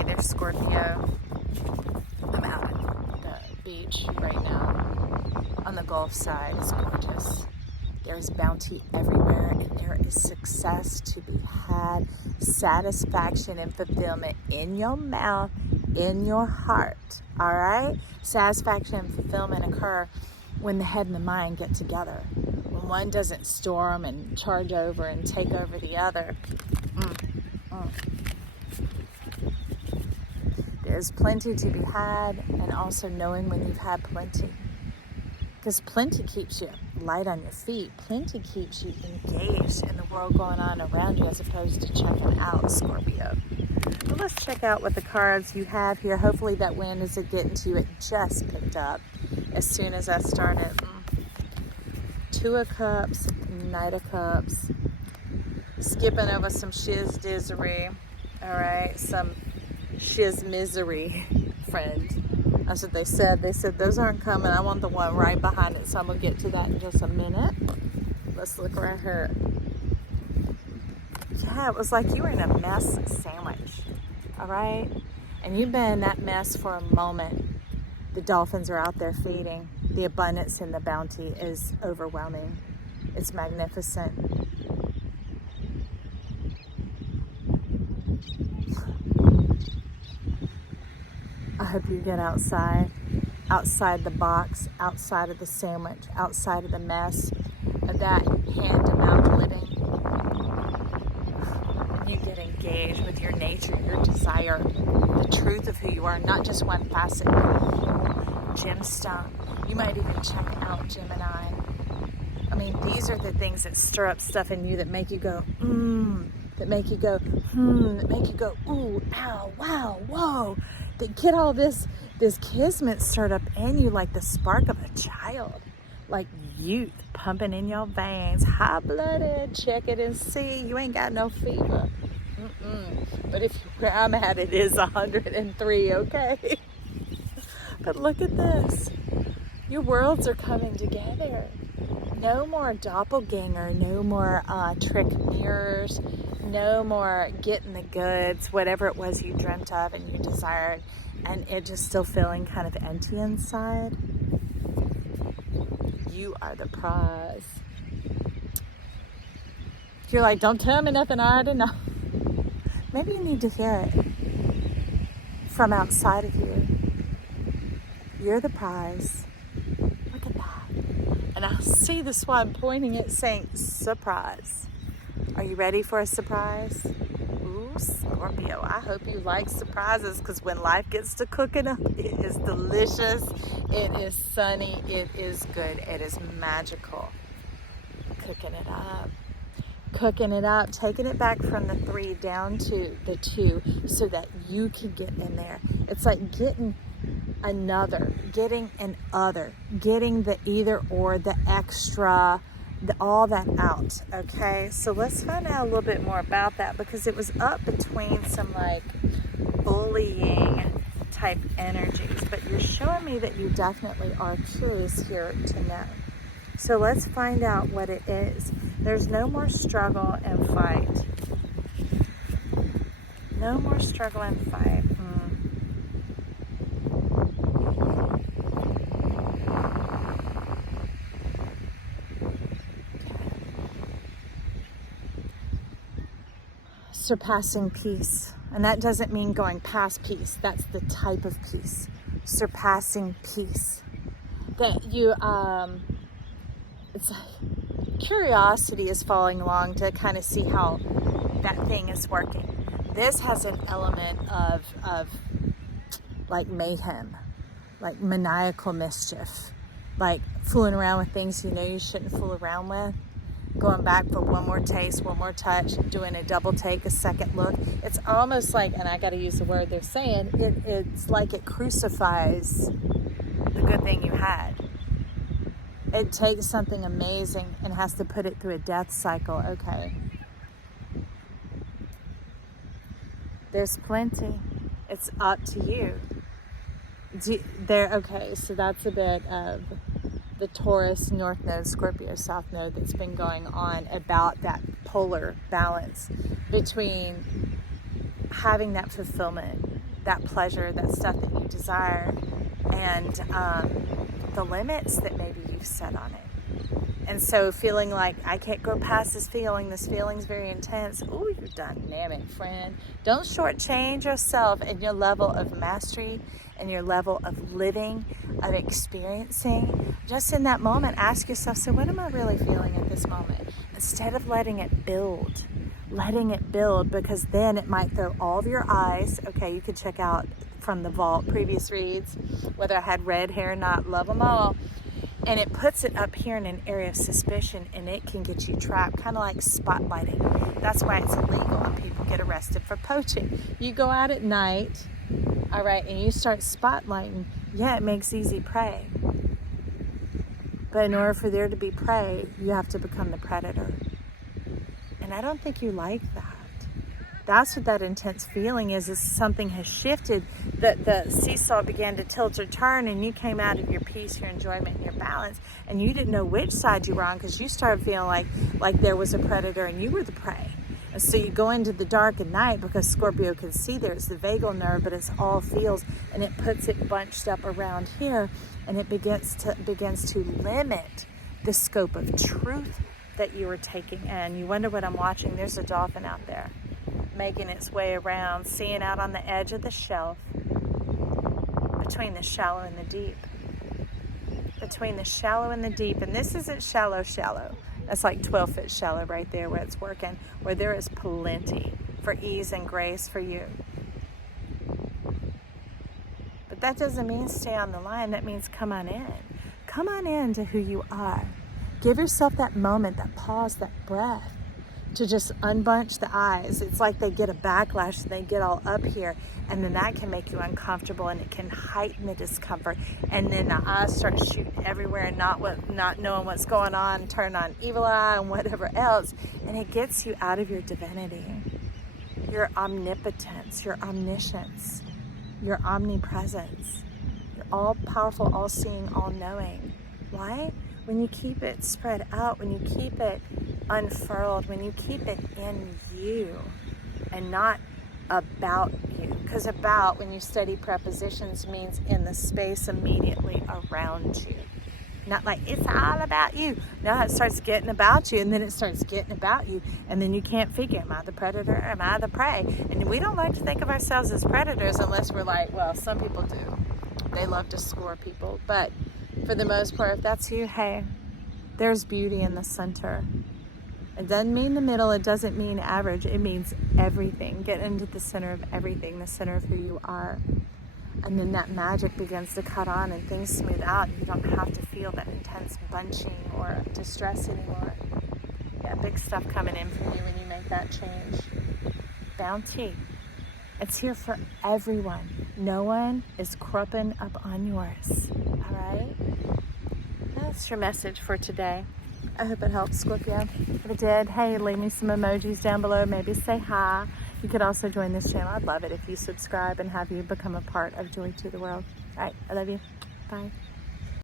Hey there, Scorpio. I'm out at the beach right now on the Gulf side. It's gorgeous. There's bounty everywhere, and there is success to be had, satisfaction and fulfillment in your mouth, in your heart. All right? Satisfaction and fulfillment occur when the head and the mind get together. When one doesn't storm and charge over and take over the other. There's plenty to be had, and also knowing when you've had plenty. Because plenty keeps you light on your feet. Plenty keeps you engaged in the world going on around you as opposed to checking out, Scorpio. Well, let's check out what the cards you have here. Hopefully that wind isn't getting to you. It just picked up as soon as I started. Two of Cups, Knight of Cups. Skipping over some shiz-dizzery. All right, some shiz misery, friend. That's what they said. They said those aren't coming. I want the one right behind it, so I'm gonna get to that in just a minute. Let's look right here. Yeah, it was like you were in a mess sandwich. All right, and you've been in that mess for a moment. The dolphins are out there feeding. The abundance and the bounty is overwhelming. It's magnificent. I hope you get outside the box, outside of the sandwich, outside of the mess of that hand-to-mouth living. And you get engaged with your nature, your desire, the truth of who you are, not just one facet, but gemstone. You might even check out Gemini. I mean, these are the things that stir up stuff in you that make you go, that make you go, that make you go, ooh, ow, wow, whoa. That get all this kismet stirred up in you like the spark of a child, like youth pumping in your veins, high-blooded. Check it and see. You ain't got no fever. But if where I'm at, it is 103, okay? But look at this. Your worlds are coming together. No more doppelganger, no more trick mirrors, no more getting the goods, whatever it was you dreamt of and you desired, and it just still feeling kind of empty inside. You are the prize. You're like, don't tell me nothing I already know. Maybe you need to hear it from outside of you. You're the prize. Look at that. And I see the swan pointing it saying, surprise. Are you ready for a surprise? Ooh, Scorpio, I hope you like surprises, because when life gets to cooking up, it is delicious, it is sunny, it is good, it is magical. Cooking it up, taking it back from the 3 down to the 2 so that you can get in there. It's like getting another, getting an other, getting the either or, the extra, all that out. Okay, so let's find out a little bit more about that, because it was up between some like bullying type energies, but you're showing me that you definitely are curious here to know. So let's find out what it is. There's no more struggle and fight. No more struggle and fight. Surpassing peace. And that doesn't mean going past peace. That's the type of peace. Surpassing peace. That you, it's like curiosity is following along to kind of see how that thing is working. This has an element of like mayhem, like maniacal mischief, like fooling around with things you know you shouldn't fool around with. Going back for one more taste, one more touch, doing a double take, a second look. It's almost like, and I got to use the word they're saying, it's like it crucifies the good thing you had. It takes something amazing and has to put it through a death cycle. Okay. There's plenty. It's up to you. Okay, so that's a bit of the Taurus North Node, Scorpio South Node that's been going on about that polar balance between having that fulfillment that pleasure, that stuff that you desire, and the limits that maybe you've set on it. And so feeling like, I can't go past this feeling's very intense. Ooh, you dynamic friend. Don't shortchange yourself and your level of mastery and your level of living, of experiencing. Just in that moment, ask yourself, so what am I really feeling at this moment? Instead of letting it build, because then it might throw all of your eyes. Okay, you could check out from the vault previous reads, whether I had red hair or not, love them all. And it puts it up here in an area of suspicion, and it can get you trapped, kind of like spotlighting. That's why it's illegal and people get arrested for poaching. You go out at night, all right, and you start spotlighting. Yeah, it makes easy prey. But in order for there to be prey, you have to become the predator. And I don't think you like that. That's what that intense feeling is something has shifted, that the seesaw began to tilt or turn, and you came out of your peace, your enjoyment, and your balance, and you didn't know which side you were on, because you started feeling like there was a predator and you were the prey. And so you go into the dark at night, because Scorpio can see there. It's the vagal nerve, but it's all feels, and it puts it bunched up around here, and it begins to limit the scope of truth that you are taking in. You wonder what I'm watching. There's a dolphin out there, making its way around, seeing out on the edge of the shelf, between the shallow and the deep. Between the shallow and the deep. And this isn't shallow. That's like 12 foot shallow right there where it's working, where there is plenty for ease and grace for you. But that doesn't mean stay on the line. That means come on in. Come on in to who you are. Give yourself that moment, that pause, that breath, to just unbunch the eyes. It's like they get a backlash and they get all up here, and then that can make you uncomfortable, and it can heighten the discomfort, and then the eyes start shooting everywhere and not knowing what's going on, turn on evil eye and whatever else, and it gets you out of your divinity, your omnipotence, your omniscience, your omnipresence, your all-powerful, all-seeing, all-knowing. Why? When you keep it spread out, when you keep it unfurled, when you keep it in you and not about you. Because about, when you study prepositions, means in the space immediately around you. Not like it's all about you. No, it starts getting about you, and then it starts getting about you, and then you can't figure, am I the predator or am I the prey? And we don't like to think of ourselves as predators unless we're like, well, some people do. They love to score people, but for the most part, if that's you, hey, there's beauty in the center. It doesn't mean the middle. It doesn't mean average. It means everything. Get into the center of everything, the center of who you are. And then that magic begins to cut on and things smooth out. And you don't have to feel that intense bunching or distress anymore. Yeah, big stuff coming in from you when you make that change. Bounty. It's here for everyone. No one is cropping up on yours. All right? That's your message for today. I hope it helps, Scorpio. If it did, hey, leave me some emojis down below. Maybe say hi. You could also join this channel. I'd love it if you subscribe and have you become a part of Joy to the World. All right, I love you. Bye.